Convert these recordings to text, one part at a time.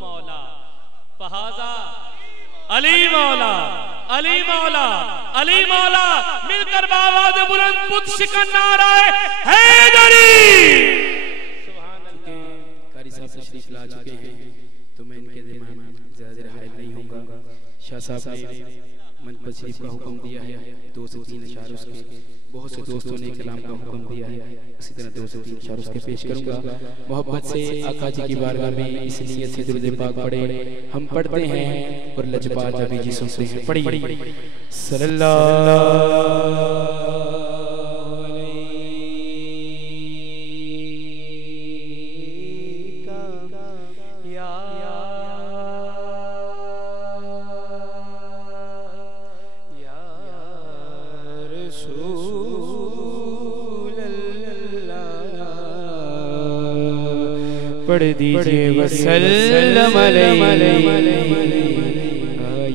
مولا فہذا علی مولا علی مولا علی مولا مل کر بآواز بلند بت شکن نعرہ حیدری سبحان اللہ۔ قاری صاحب تشریف لا چکے ہیں تو میں ان کے ذمہ زیادہ حائل نہیں ہوں گا۔ شاہ صاحب نے منقبت شریف کا حکم دیا ہے، 2 سے 3 اشعار اس کے، بہت سے دوستوں نے کلام کا حکم دیا ہے، اسی طرح 2 سے 3 اشعار اس کے پیش کروں گا۔ محبت سے آقا جی کی بارگاہ میں اس نیت سے درود پاک پڑھے، ہم پڑھتے ہیں اور لجپال نبی جی سنتے ہیں۔ پڑھیے صلی اللہ پڑھ دیجئے وسلم علیہ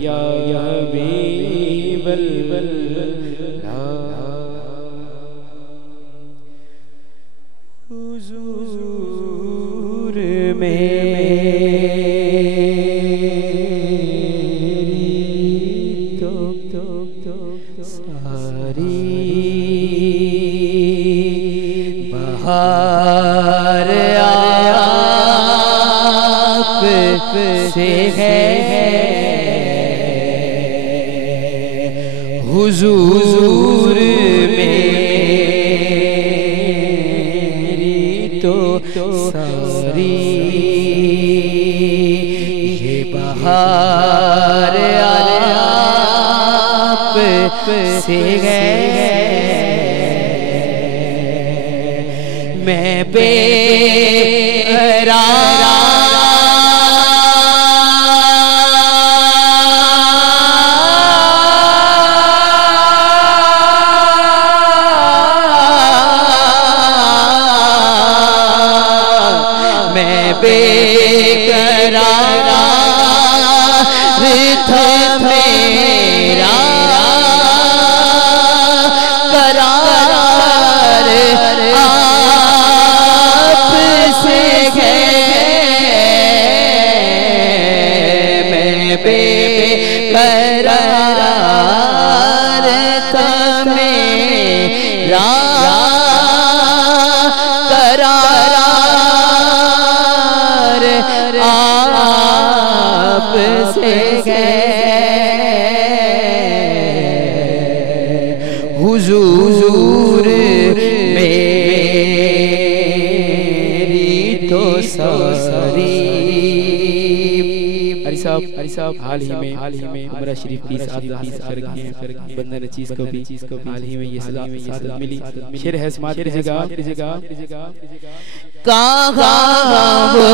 یا حبیب اللہ حضور میری تو ساری بہار سے ہے حضور میری تو ساری یہ بہار آپ سے ہے میں بے قرار حضور میری تو ساری علی صاحب حال ہی میں عمرہ شریف کی سعادت حاصل کر گئے ہیں، بندہ نچیز کو بھی حال ہی میں یہ سعادت ملی۔ شعر ہے سماعت کیجئے گا۔ کہاں وہ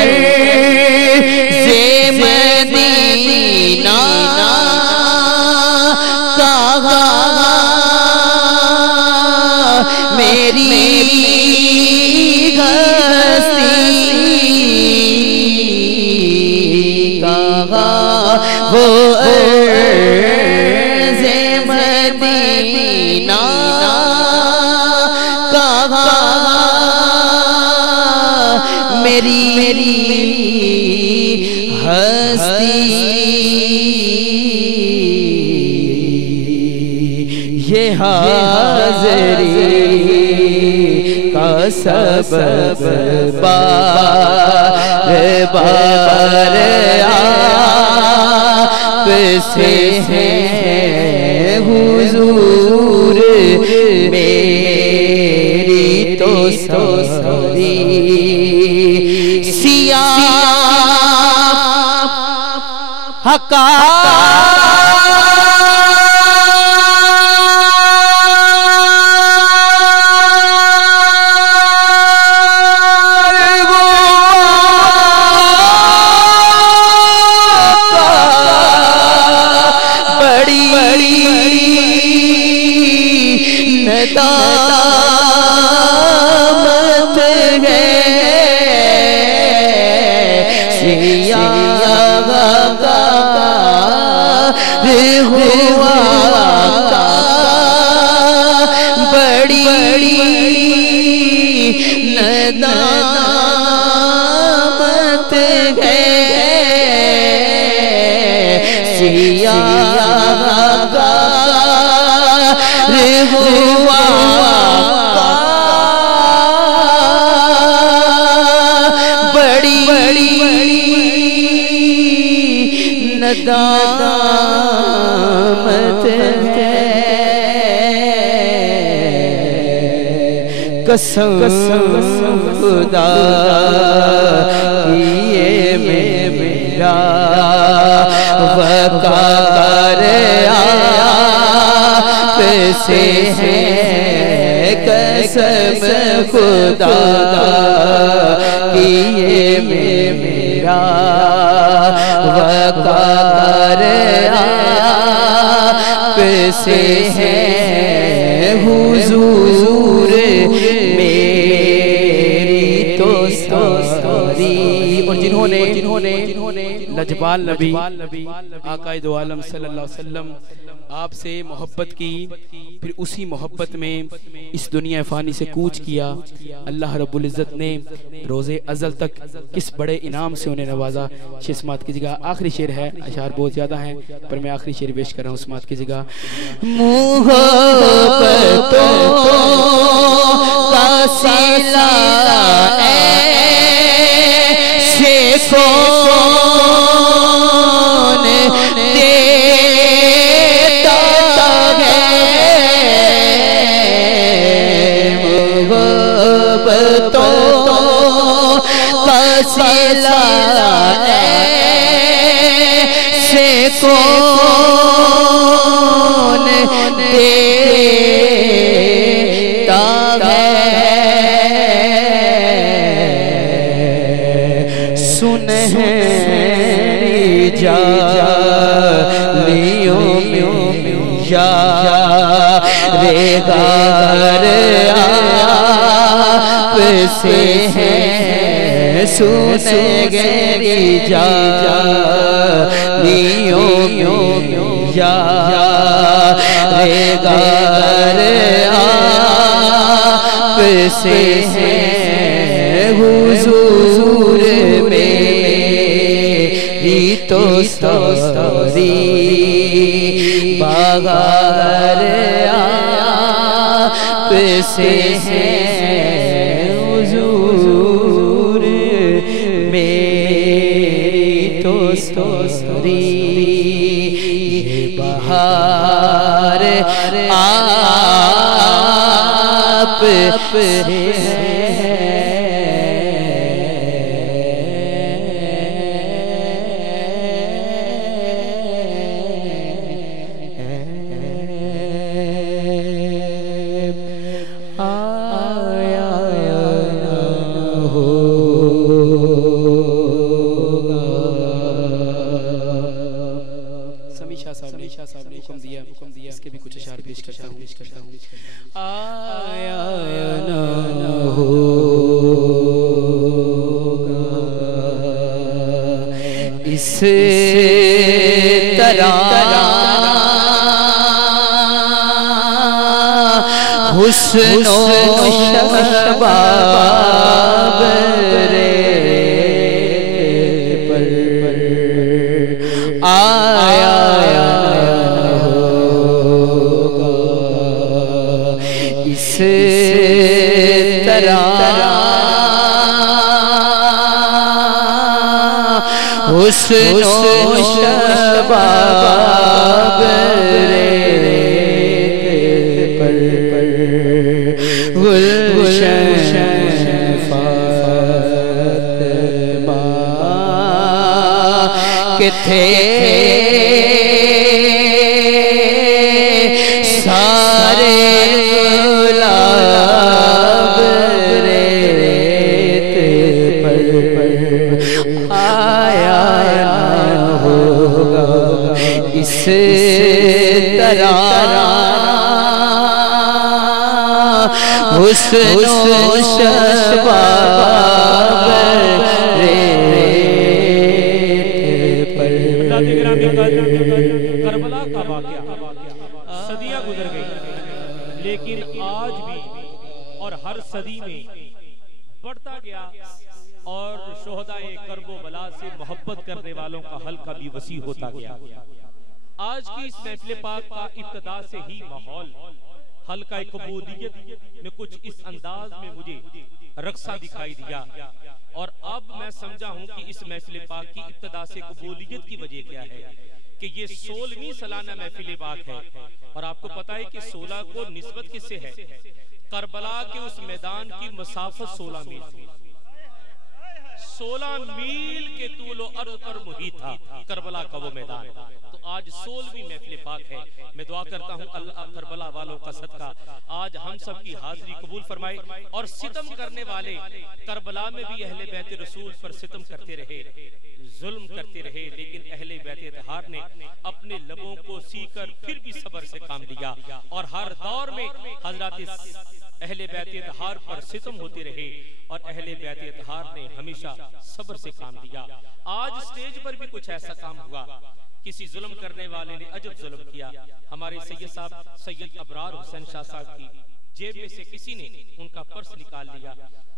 عرض مدینہ حاضری کا سبب بار بار آپ سے ہے حضور میری تو ساری سیاہ حقا ندامت ندامت ہے قسم خدا کی یہ میرا وقار آپ سے ہے قسم خدا کی یہ میرا وقار آپ سے ہے حضور میری تو ساری اور جنہوں نے لجپال نبی آقا دو عالم صلی اللہ علیہ وسلم آپ سے محبت کی، پھر اسی محبت میں اس دنیا فانی سے کوچ کیا، اللہ رب العزت نے روز ازل تک کس بڑے انعام سے انہیں نوازا۔ شسمات کی جگہ آخری شعر ہے، اشعار بہت زیادہ ہیں پر میں آخری شعر پیش کر رہا ہوں اسمات کی جگہ۔ محبتوں کا سلا ایسے کون دیتا ہے، محبتوں کا سلا ایسے کون دیتا ہے، سنہری جالیوں میں یار غار آپ سے ہے، سنہری جالیوں میں یار غار آپ سے ہے، حضور میری تو ساری بغار آپ سے ہے، حضور میری تو ساری بہار آپ سے ہے۔ اس کے بھی کچھ اشعار پیش کرتا ہوں۔ آیا نہ ہوگا اس طرح حسن و شباب پر آیا اس طرح حسن و شباب پر گلشن فاطمہ کے تھے اس طرح حسن و شباب پر۔ کربلا کا واقعہ صدیاں گزر گئی لیکن آج بھی اور ہر صدی میں بڑھتا گیا اور شہدائے کرب و بلا سے محبت کرنے والوں کا حلقہ بھی وسیع ہوتا گیا. آج کی اس محفل پاک کا ابتدا سے ہی ماحول حلقہ قبولیت میں کچھ اس انداز میں مجھے رقصہ دکھائی دیا، اور اب میں سمجھا ہوں کہ اس محفل پاک کی ابتدا سے قبولیت کی وجہ کیا ہے کہ یہ 16ویں سالانہ محفل پاک ہے. اور آپ کو پتا ہے کہ 16 کو نسبت کس سے ہے؟ کربلا کے اس میدان کی مسافت 16 میل تھی. 16 میل کے طول و عرض پر محیط تھا کربلا کا وہ میدان. تو آج 16ویں محفل پاک ہے. میں دعا کرتا ہوں اللہ کربلا والوں کا صدقہ آج ہم سب کی حاضری قبول فرمائے. اور ستم کرنے والے کربلا میں بھی اہل بیت رسول پر ستم کرتے رہے، ظلم کرتے رہے، لیکن اہل بیت اطہار نے اپنے لبوں کو سی کر پھر بھی صبر سے کام لیا. اور ہر دور میں حضرات اہل بیت اطہار پر ستم ہوتے رہے اور اہل بیت اطہار نے ہمیشہ صبر سے کام لیا. آج سٹیج پر بھی کچھ ایسا کام ہوا، کسی ظلم کرنے والے نے عجب ظلم کیا. ہمارے سید صاحب سید ابرار حسین شاہ صاحب کی جیب میں سے کسی نے ان کا پرس نکال لیا،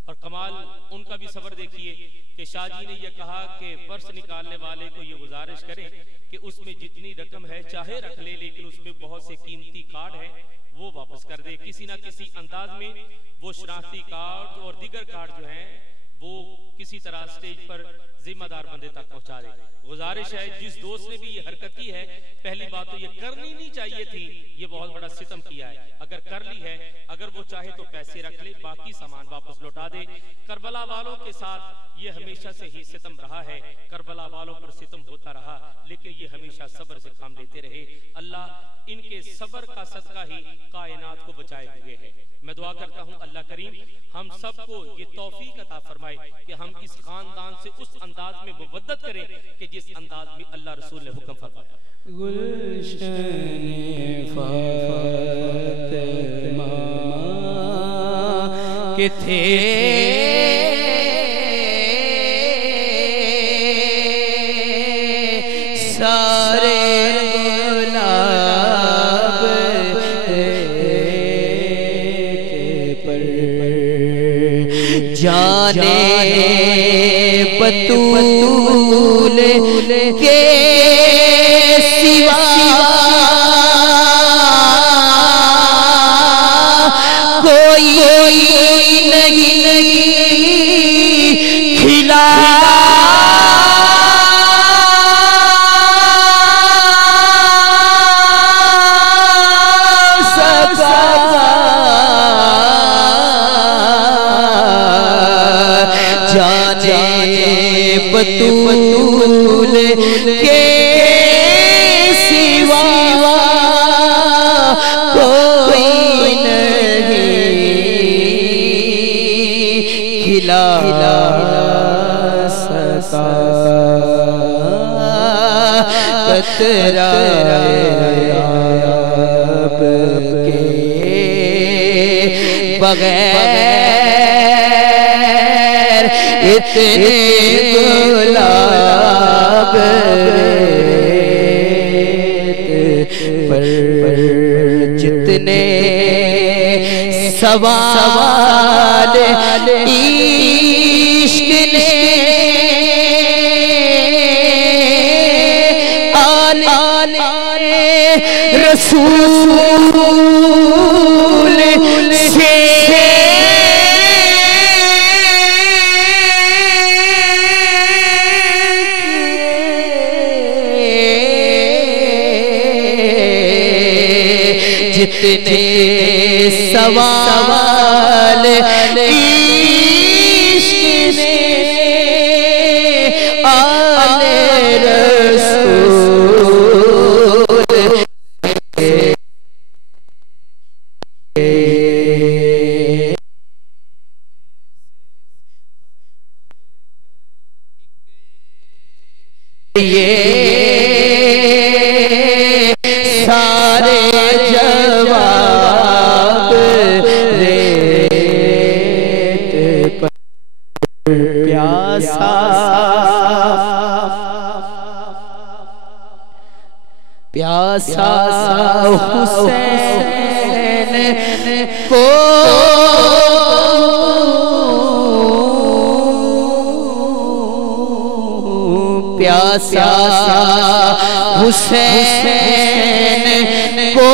اور کمال ان کا بھی صبر دیکھیے کہ شاہ جی نے یہ کہا کہ پرس نکالنے والے کو یہ گزارش کریں کہ اس میں جتنی رقم ہے چاہے رکھ لے، لیکن اس میں بہت سے قیمتی کارڈ ہیں وہ واپس کر دے. کسی نہ کسی انداز میں وہ شناختی کارڈ اور دیگر کارڈ جو ہیں وہ کسی طرح سٹیج پر ذمہ دار بندے تک پہنچا دے. گزارش ہے جس دوست نے بھی یہ حرکت کی ہے، پہلی بات تو یہ کرنی نہیں چاہیے تھی، یہ بہت بڑا ستم کیا ہے. اگر کر لی ہے، اگر وہ چاہے تو پیسے رکھ لے، باقی سامان واپس لوٹا دے. کربلا والوں کے ساتھ یہ ہمیشہ سے ہی ستم رہا ہے، کربلا والوں پر ستم ہوتا رہا، لیکن یہ ہمیشہ صبر سے کام لیتے رہے. اللہ ان کے صبر کا صدقہ ہی کائنات کو بچائے ہوئے ہے. میں دعا کرتا ہوں اللہ کریم ہم سب کو یہ توفیق عطا فرمائے کہ ہم اس خاندان سے اس انداز میں مودت کریں کہ جس انداز میں اللہ رسول نے حکم فرمایا. گلشن فاطمہ کے تھے سارے گلاب پر جانے بطول کے سوا کوئی نہیں کھلا بطول کے سوا کوئی نہیں کھلا سکا. قطرہ آب کے بغیر اتنے گلاب پر جتنے سوال عشق نے آنے رسول سے جتنے سوال عشق نے آل رسول یہ سارے جواب ریت پر پیاسا پیاسا حسین کو پیاسا حسین کو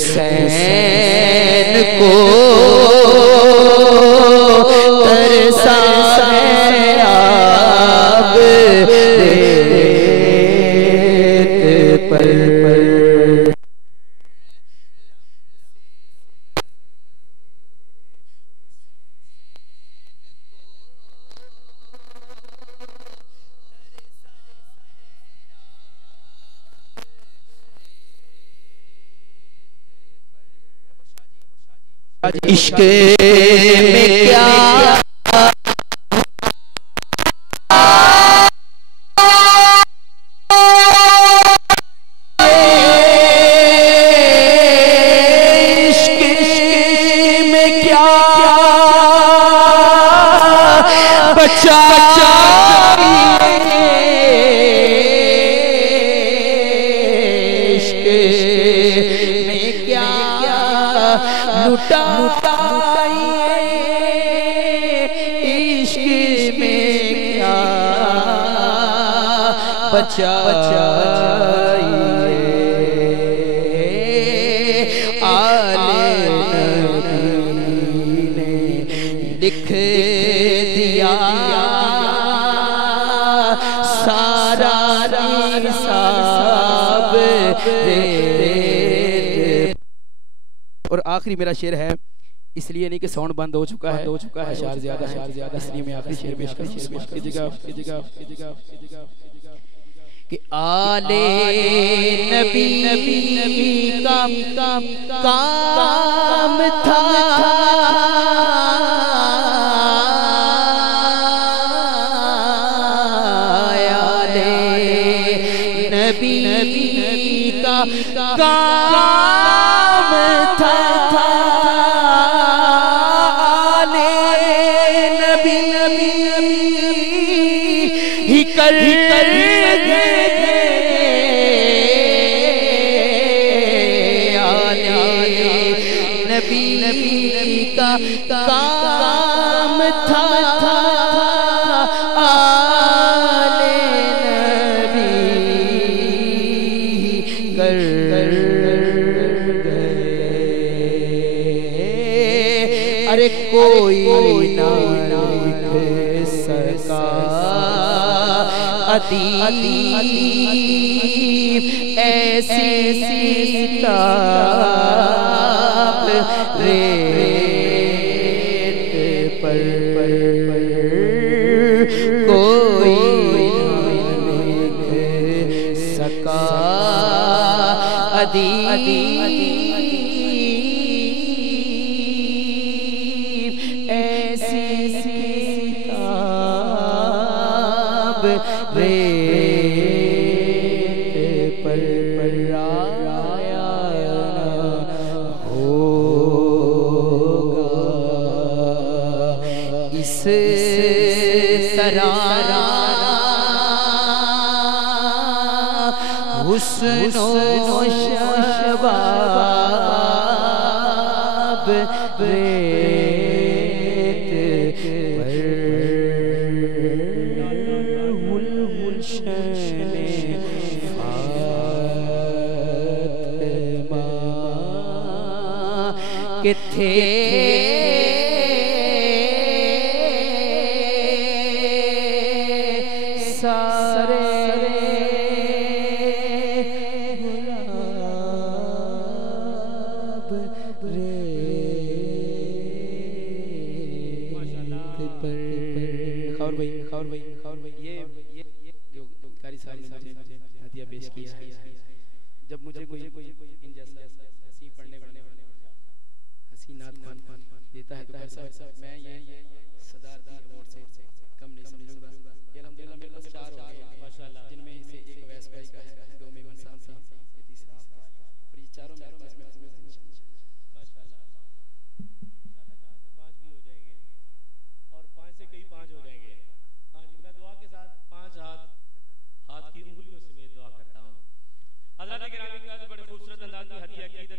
حسین کو ترسا ہے آب ریت پر عشق میں کیا عشق میں کیا بچا لکھ دیا سارا حساب اور آخری میرا شعر ہے اس لیے نہیں کہ ساؤنڈ بند ہو چکا ہے اشعار زیادہ اس لیے میں آخری شعر پیش کروں کہ آل نبی کا کام تھا آل نبی کا کام تھا آل نبی ہی کر کام تھا آل نبی کر گئے ارے کوئی نہ لکھ سکا ادیب ایسی کتاب ریت پر کوئی لکھ سکا ادیب ایسی کتاب ریت پر اس طرح حسن و شباب ریت پر گلشن فاطمہ کے تھے خور بھائی یہ جو قاری صاحب نے مجھے ہدیہ پیش کیا ہے، جب مجھے کوئی ان جیسا حسین پڑھنے والے حسین نعت خوان دیتا ہے تو ایسا میں یہ صدارتی ایوارڈ سے کم نہیں سمجھوں گا. یہ الحمدللہ میرے پاس 4 ہو گئے ہیں، جن میں سے ایک اویس بھائی کا ہے، 2 میمن صاحب کا، یہ تیسرا اور یہ چاروں میرے پاس محفوظ ہیں. ماشاءاللہ جہاں سے 5 بھی ہو جائیں گے اور 5 سے کئی 5 ہو جائیں گے. ہاں جی، میں دعا کے ساتھ 5 ہاتھ کی انگلیوں سمیت دعا کرتا ہوں. حضرات گرامی کا بڑے خوبصورت انداز میں ہدیہ عقیدت